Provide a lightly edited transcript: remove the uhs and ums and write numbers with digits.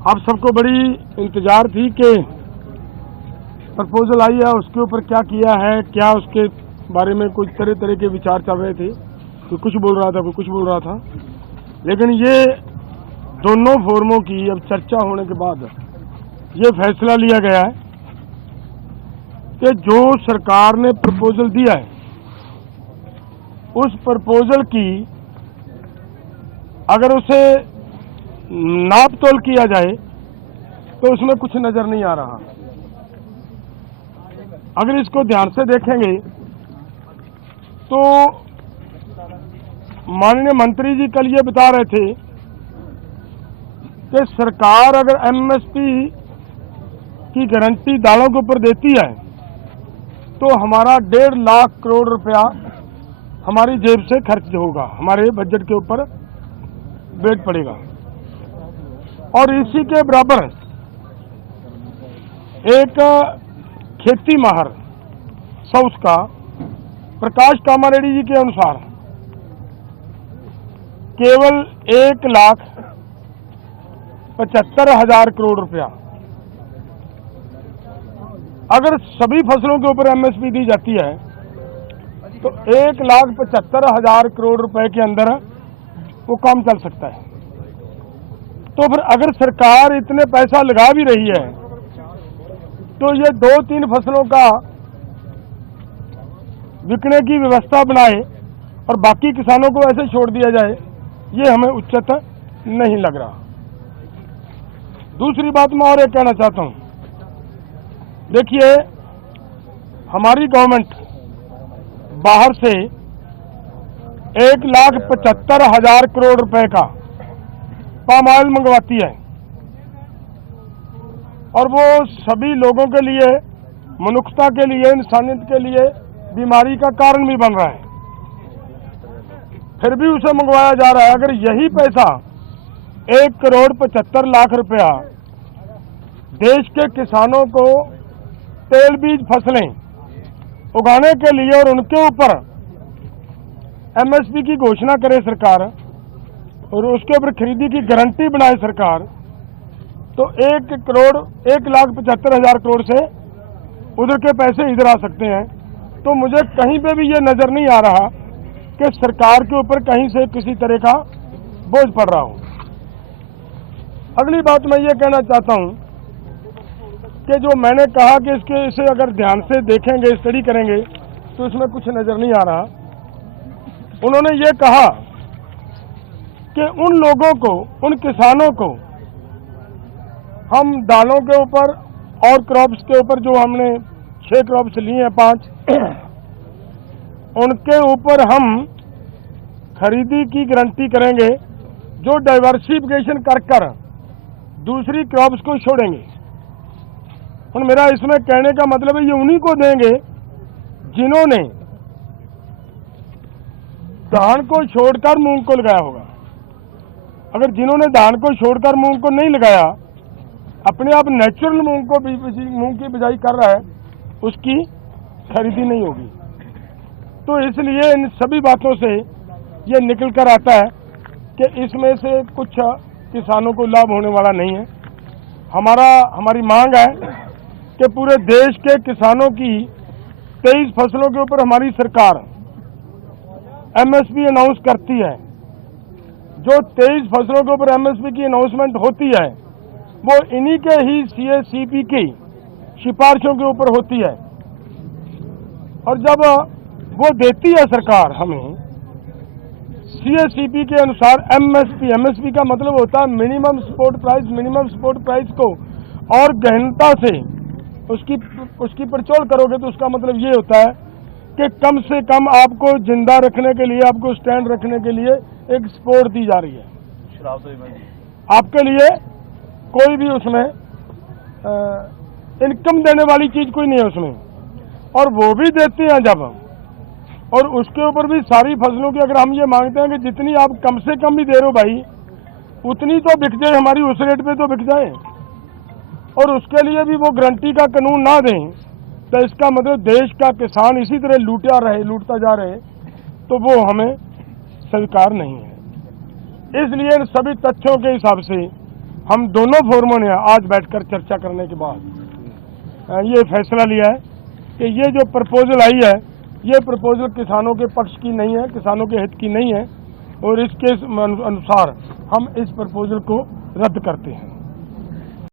आप सबको बड़ी इंतजार थी कि प्रपोजल आई है, उसके ऊपर क्या किया है, क्या उसके बारे में कुछ तरह तरह के विचार चल रहे थे। कोई कुछ बोल रहा था, कोई कुछ बोल रहा था, लेकिन ये दोनों फोरमों की अब चर्चा होने के बाद ये फैसला लिया गया है कि जो सरकार ने प्रपोजल दिया है उस प्रपोजल की अगर उसे नाप तोल किया जाए तो उसमें कुछ नजर नहीं आ रहा। अगर इसको ध्यान से देखेंगे तो माननीय मंत्री जी कल ये बता रहे थे कि सरकार अगर एमएसपी की गारंटी दालों के ऊपर देती है तो हमारा 1.5 लाख करोड़ रुपया हमारी जेब से खर्च होगा, हमारे बजट के ऊपर वेट पड़ेगा। और इसी के बराबर एक खेती माहर साउथ का प्रकाश कामारेड्डी जी के अनुसार केवल 1,75,000 करोड़ रुपया अगर सभी फसलों के ऊपर एमएसपी दी जाती है तो 1,75,000 करोड़ रुपए के अंदर वो काम चल सकता है। तो फिर अगर सरकार इतने पैसा लगा भी रही है तो ये 2-3 फसलों का बिकने की व्यवस्था बनाए और बाकी किसानों को ऐसे छोड़ दिया जाए, ये हमें उचित नहीं लग रहा। दूसरी बात मैं और ये कहना चाहता हूं, देखिए हमारी गवर्नमेंट बाहर से 1,75,000 करोड़ रुपए का पाम ऑयल मंगवाती है और वो सभी लोगों के लिए, मनुष्यता के लिए, इंसानियत के लिए बीमारी का कारण भी बन रहा है, फिर भी उसे मंगवाया जा रहा है। अगर यही पैसा 1,75,00,000 रुपया देश के किसानों को तेल बीज फसलें उगाने के लिए और उनके ऊपर एमएसपी की घोषणा करे सरकार और उसके ऊपर खरीदी की गारंटी बनाए सरकार, तो 1,75,000 करोड़ से उधर के पैसे इधर आ सकते हैं। तो मुझे कहीं पे भी ये नजर नहीं आ रहा कि सरकार के ऊपर कहीं से किसी तरह का बोझ पड़ रहा हो। अगली बात मैं ये कहना चाहता हूं कि जो मैंने कहा कि इसे अगर ध्यान से देखेंगे, स्टडी करेंगे तो इसमें कुछ नजर नहीं आ रहा। उन्होंने ये कहा कि उन लोगों को, उन किसानों को हम दालों के ऊपर और क्रॉप्स के ऊपर जो हमने 6 क्रॉप्स लिए हैं 5 उनके ऊपर हम खरीदी की गारंटी करेंगे जो डाइवर्सिफिकेशन कर दूसरी क्रॉप्स को छोड़ेंगे। और मेरा इसमें कहने का मतलब है ये उन्हीं को देंगे जिन्होंने धान को छोड़कर मूंग को लगाया होगा। अगर जिन्होंने धान को छोड़कर मूंग को नहीं लगाया, अपने आप नेचुरल मूंग की बिजाई कर रहा है, उसकी खरीदी नहीं होगी। तो इसलिए इन सभी बातों से ये निकल कर आता है कि इसमें से कुछ किसानों को लाभ होने वाला नहीं है। हमारी मांग है कि पूरे देश के किसानों की 23 फसलों के ऊपर हमारी सरकार एमएसपी अनाउंस करती है। जो 23 फसलों के ऊपर एमएसपी की अनाउंसमेंट होती है वो इन्हीं के ही सीएसीपी की सिफारिशों के ऊपर होती है। और जब वो देती है सरकार हमें सीएसीपी के अनुसार एमएसपी का मतलब होता है minimum support price. Minimum support price को और गहनता से उसकी पड़चोल करोगे तो उसका मतलब ये होता है कि कम से कम आपको जिंदा रखने के लिए, आपको स्टैंड रखने के लिए एक सपोर्ट दी जा रही है। आपके लिए कोई भी उसमें इनकम देने वाली चीज कोई नहीं है उसमें, और वो भी देते हैं जब, और उसके ऊपर भी सारी फसलों की अगर हम ये मांगते हैं कि जितनी आप कम से कम भी दे रहे हो भाई उतनी तो बिक जाए, हमारी उस रेट पे तो बिक जाए, और उसके लिए भी वो गारंटी का कानून ना दें, तो इसका मतलब देश का किसान इसी तरह लूटता जा रहे, तो वो हमें स्वीकार नहीं है। इसलिए इन सभी तथ्यों के हिसाब से हम दोनों फोरमों ने आज बैठकर चर्चा करने के बाद ये फैसला लिया है कि ये जो प्रपोजल आई है, ये प्रपोजल किसानों के पक्ष की नहीं है, किसानों के हित की नहीं है, और इसके अनुसार हम इस प्रपोजल को रद्द करते हैं।